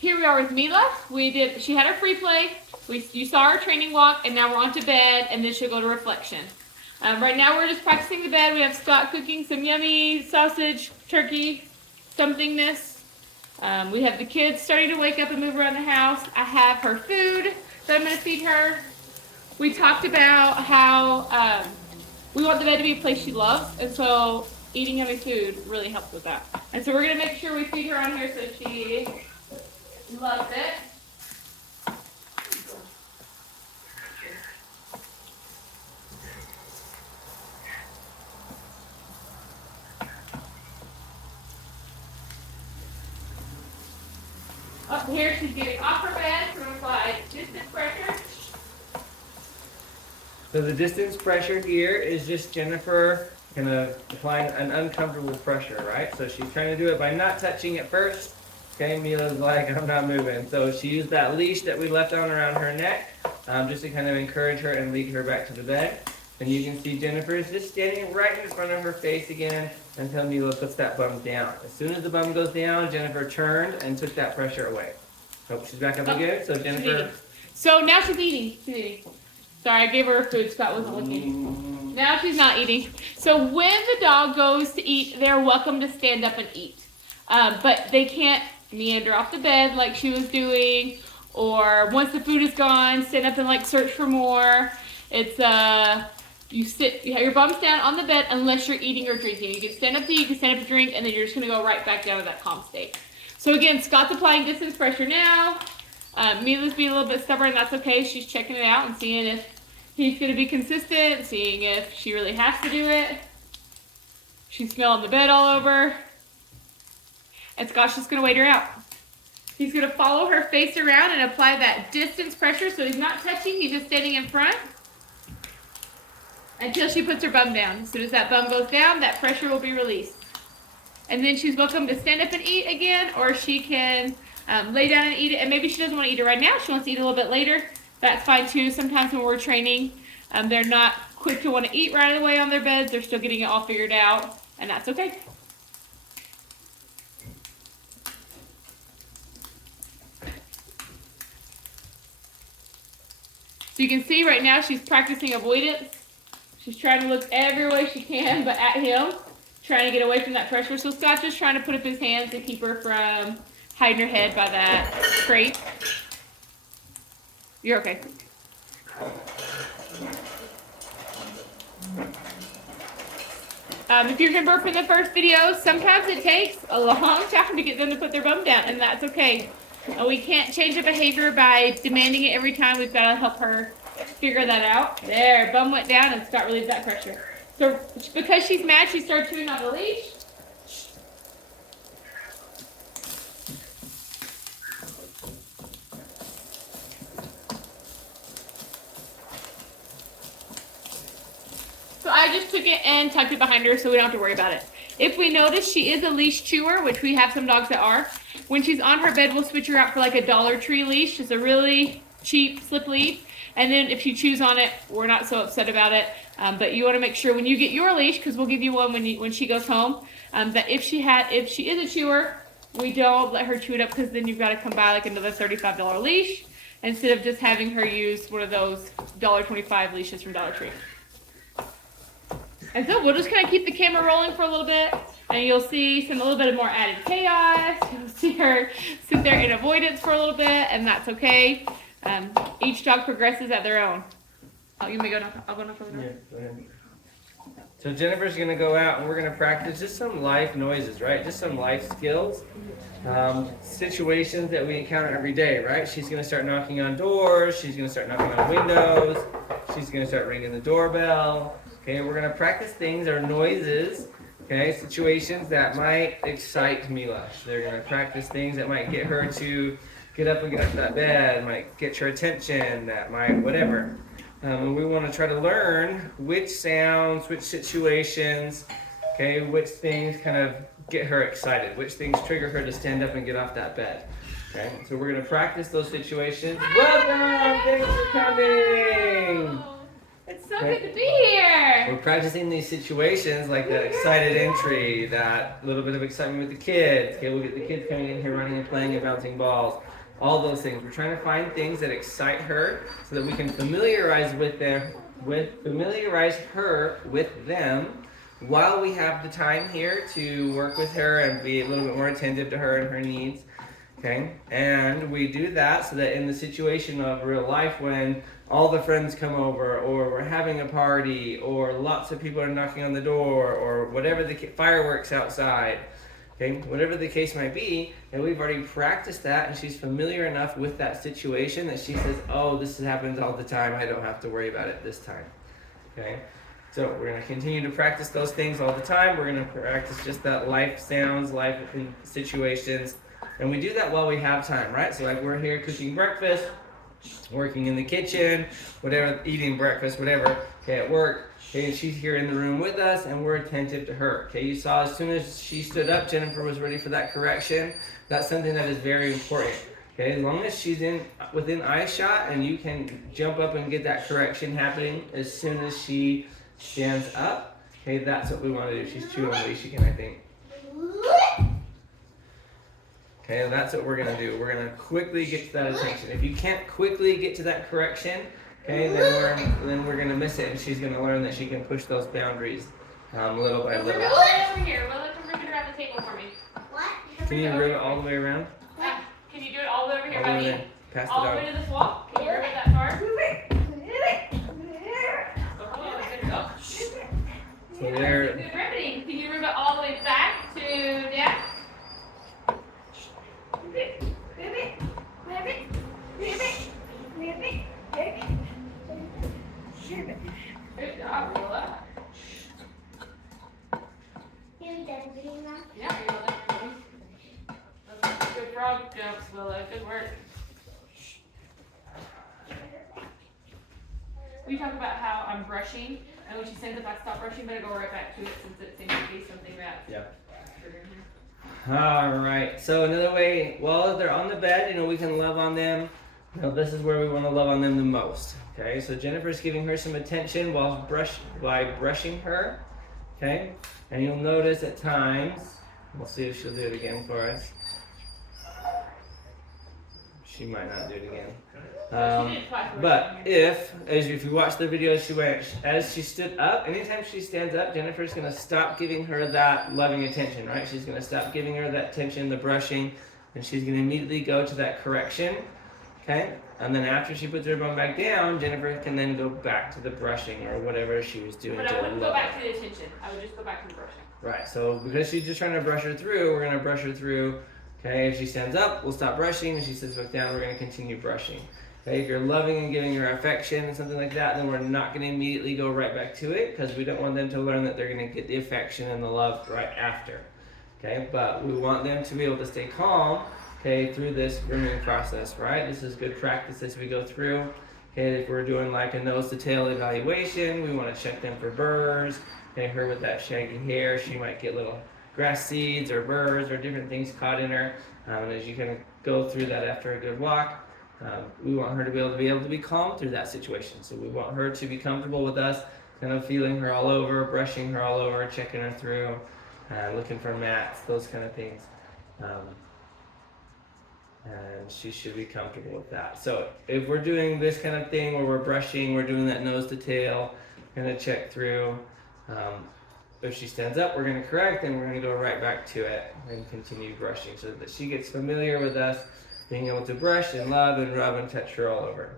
here we are with Mila. She had her free play. You saw her training walk, and now we're on to bed, and then she'll go to reflection. Right now we're just practicing the bed. We have Scott cooking some yummy sausage, turkey, somethingness. We have the kids starting to wake up and move around the house. I have her food that I'm going to feed her. We talked about how we want the bed to be a place she loves, and so eating yummy food really helps with that. And so we're going to make sure we feed her on here so she loves it. Up here, she's getting off her bed. We're going to apply distance pressure. So the distance pressure here is just Jennifer kind of applying an uncomfortable pressure, right? So she's trying to do it by not touching it first. Okay, Mila's like, I'm not moving. So she used that leash that we left on around her neck just to kind of encourage her and lead her back to the bed. And you can see Jennifer is just standing right in front of her face again until Mila puts that bum down. As soon as the bum goes down, Jennifer turned and took that pressure away. Oh, she's back up again. So Jennifer. So now she's eating. She's eating. Sorry, I gave her her food. Scott wasn't looking. Now she's not eating. So when the dog goes to eat, they're welcome to stand up and eat. But they can't meander off the bed like she was doing, or once the food is gone, stand up and like search for more. It's you have your bums down on the bed unless you're eating or drinking. You can stand up to eat, you can stand up to drink, and then you're just gonna go right back down to that calm state. So again, Scott's applying distance pressure now. Mila's being a little bit stubborn, that's okay. She's checking it out and seeing if he's gonna be consistent, seeing if she really has to do it. She's smelling the bed all over. And Scott's just gonna wait her out. He's gonna follow her face around and apply that distance pressure, so he's not touching, he's just standing in front until she puts her bum down. As soon as that bum goes down, that pressure will be released. And then she's welcome to stand up and eat again, or she can lay down and eat it. And maybe she doesn't want to eat it right now, she wants to eat a little bit later. That's fine too. Sometimes when we're training, they're not quick to want to eat right away on their beds. They're still getting it all figured out, and that's okay. So you can see right now she's practicing avoidance. She's trying to look every way she can, but at him, trying to get away from that pressure. So Scott's just trying to put up his hands to keep her from hiding her head by that crate. You're okay. If you remember from the first video, sometimes it takes a long time to get them to put their bum down, and that's okay. We can't change the behavior by demanding it every time. We've got to help her figure that out. There, bum went down and Scott relieved that pressure. So because she's mad, she started chewing on the leash. So I just took it and tucked it behind her so we don't have to worry about it. If we notice she is a leash chewer, which we have some dogs that are, when she's on her bed, we'll switch her out for like a Dollar Tree leash. It's a really cheap slip lead. And then if she chews on it, we're not so upset about it. But you want to make sure when you get your leash, because we'll give you one when she goes home, that if she is a chewer, we don't let her chew it up, because then you've got to come buy like another $35 leash instead of just having her use one of those $1.25 leashes from Dollar Tree. And so we'll just kind of keep the camera rolling for a little bit, and you'll see a little bit more added chaos. You'll see her sit there in avoidance for a little bit, and that's okay. Each dog progresses at their own. Oh, you may go knock. I'll go knock on the door. Yeah, go ahead. So Jennifer's gonna go out and we're gonna practice just some life noises, right? Just some life skills, situations that we encounter every day, right? She's gonna start knocking on doors. She's gonna start knocking on windows. She's gonna start ringing the doorbell. Okay, we're gonna practice things or noises. Okay, situations that might excite Mila. They're gonna practice things that might get her to get up and get out of that bed, might get your attention, that might whatever. And we want to try to learn which sounds, which situations, okay, which things kind of get her excited, which things trigger her to stand up and get off that bed. Okay, so we're going to practice those situations. Welcome! Thanks for coming! It's so good to be here. We're practicing these situations like that excited entry, that little bit of excitement with the kids. Okay, we'll get the kids coming in here running and playing and bouncing balls. All those things. We're trying to find things that excite her so that we can familiarize her with them while we have the time here to work with her and be a little bit more attentive to her and her needs. Okay, and we do that so that in the situation of real life, when all the friends come over, or we're having a party, or lots of people are knocking on the door, or whatever the fireworks outside, okay, whatever the case might be, and we've already practiced that, and she's familiar enough with that situation that she says, "Oh, this happens all the time. I don't have to worry about it this time." Okay. So we're going to continue to practice those things all the time. We're going to practice just that life sounds, life in situations. And we do that while we have time, right? So like we're here cooking breakfast, working in the kitchen, whatever, eating breakfast, whatever, okay, at work. Okay, and she's here in the room with us, and we're attentive to her. Okay, you saw as soon as she stood up, Jennifer was ready for that correction. That's something that is very important. Okay, as long as she's within eye shot, and you can jump up and get that correction happening as soon as she stands up. Okay, that's what we want to do. She's chewing on leash again, I think. Okay, and that's what we're going to do. We're going to quickly get to that attention. If you can't quickly get to that correction, okay, then we're going to miss it, and she's going to learn that she can push those boundaries little by little. All the way over here. Willa, come bring it around the table for me. What? Can you rub it all the way around? Can you do it all the way over here All by the me? way. Pass it All the out. way to this wall? Can you rub it that far? Oh, good go. So there. Good riveting. Can you rub it all the way back to Dad? Good job, Willa. Yeah, you're done. Good frog jumps, Willa. Good work. We talk about how I'm brushing, and when she sends up, I stop brushing, but I go right back to it since it seems to be something that. Yeah. All right. So another way, while they're on the bed, we can love on them. This is where we want to love on them the most. Okay. So Jennifer's giving her some attention by brushing her. Okay. And you'll notice at times, we'll see if she'll do it again for us. She might not do it again. But if you watch the video, as she stood up, anytime she stands up, Jennifer's going to stop giving her that loving attention, right? She's going to stop giving her that attention, the brushing, and she's going to immediately go to that correction, okay? And then after she puts her bum back down, Jennifer can then go back to the brushing or whatever she was doing. But I wouldn't go back to the attention. I would just go back to the brushing. Right, so because she's just trying to brush her through, we're going to brush her through. Okay, if she stands up, we'll stop brushing. If she sits back down, we're going to continue brushing. Okay, if you're loving and giving her affection and something like that, then we're not going to immediately go right back to it because we don't want them to learn that they're going to get the affection and the love right after. Okay, but we want them to be able to stay calm, okay, through this grooming process, right? This is good practice as we go through. Okay, if we're doing like a nose to tail evaluation, we want to check them for burrs. Okay, her with that shaggy hair, she might get little grass seeds or burrs or different things caught in her. And as you kind of go through that after a good walk, we want her to be able to be calm through that situation. So we want her to be comfortable with us, kind of feeling her all over, brushing her all over, checking her through, looking for mats, those kind of things. And she should be comfortable with that. So if we're doing this kind of thing where we're brushing, we're doing that nose to tail, kind of check through. If she stands up, we're going to correct, and we're going to go right back to it and continue brushing so that she gets familiar with us being able to brush and love and rub and touch her all over.